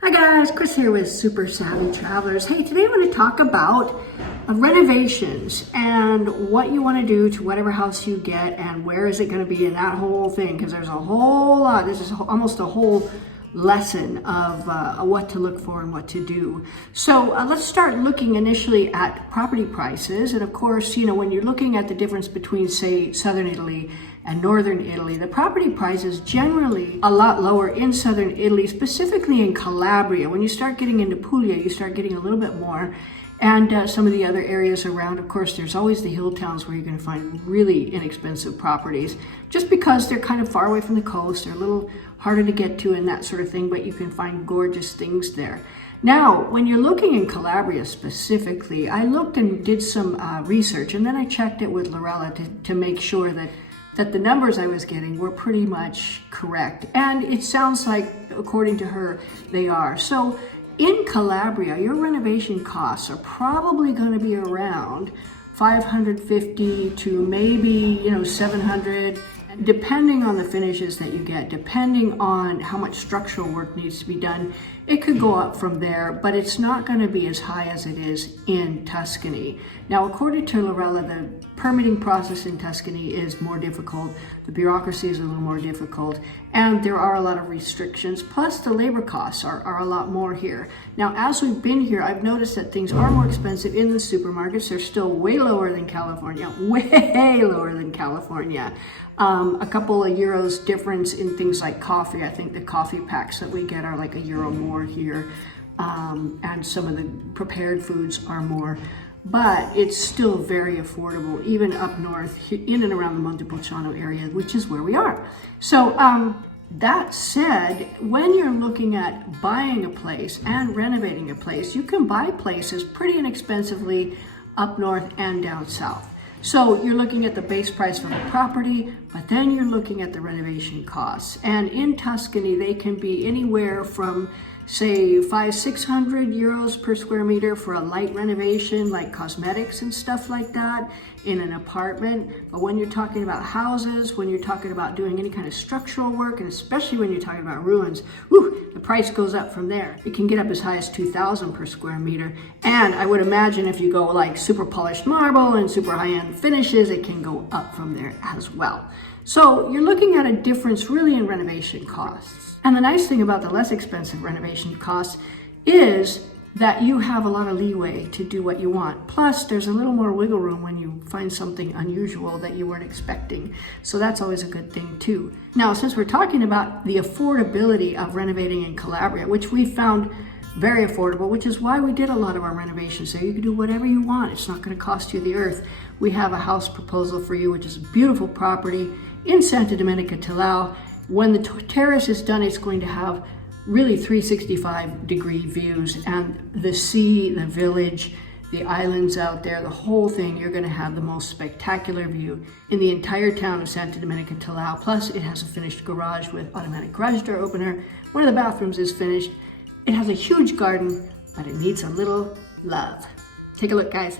Hi guys, Chris here with Super Savvy Travelers. Hey, today I want to talk about renovations and what you want to do to whatever house you get and where is it going to be in that whole thing, because there's a whole lot. This is almost a whole lesson of what to look for and what to do. So let's start looking initially at property prices. And of course, you know, when you're looking at the difference between, say, southern Italy and northern Italy, the property price is generally a lot lower in southern Italy, specifically in Calabria. When you start getting into Puglia, you start getting a little bit more. And some of the other areas around, of course, there's always the hill towns where you're going to find really inexpensive properties, just because they're kind of far away from the coast. They're a little harder to get to and that sort of thing, but you can find gorgeous things there. Now, when you're looking in Calabria specifically, I looked and did some research, and then I checked it with Lorella to make sure that the numbers I was getting were pretty much correct. And it sounds like, according to her, they are. So in Calabria, your renovation costs are probably going to be around $550 to maybe, $700, depending on the finishes that you get, depending on how much structural work needs to be done. It could go up from there, but it's not going to be as high as it is in Tuscany. Now, according to Lorella, the permitting process in Tuscany is more difficult. The bureaucracy is a little more difficult, and there are a lot of restrictions. Plus, the labor costs are a lot more here. Now, as we've been here, I've noticed that things are more expensive in the supermarkets. They're still way lower than California, way lower than California. A couple of euros difference in things like coffee. I think the coffee packs that we get are like €1 more here, and some of the prepared foods are more. But it's still very affordable, even up north, in and around the Montepulciano area, which is where we are. So that said, when you're looking at buying a place and renovating a place, you can buy places pretty inexpensively up north and down south. So you're looking at the base price for the property, but then you're looking at the renovation costs. And in Tuscany, they can be anywhere from, say, 500-600 euros per square meter for a light renovation, like cosmetics and stuff like that, in an apartment. But when you're talking about houses, when you're talking about doing any kind of structural work, and especially when you're talking about ruins, the price goes up from there. It can get up as high as 2,000 per square meter. And I would imagine if you go like super polished marble and super high-end finishes, it can go up from there as well. So you're looking at a difference really in renovation costs. And the nice thing about the less expensive renovation costs is that you have a lot of leeway to do what you want. Plus, there's a little more wiggle room when you find something unusual that you weren't expecting. So that's always a good thing too. Now, since we're talking about the affordability of renovating in Calabria, which we found very affordable, which is why we did a lot of our renovations there. You can do whatever you want. It's not going to cost you the earth. We have a house proposal for you, which is a beautiful property in Santa Domenica Talao. When the terrace is done, it's going to have really 365-degree views, and the sea, the village, the islands out there, the whole thing. You're going to have the most spectacular view in the entire town of Santa Domenica Talao. Plus, it has a finished garage with automatic garage door opener. One of the bathrooms is finished. It has a huge garden, but it needs a little love. Take a look, guys.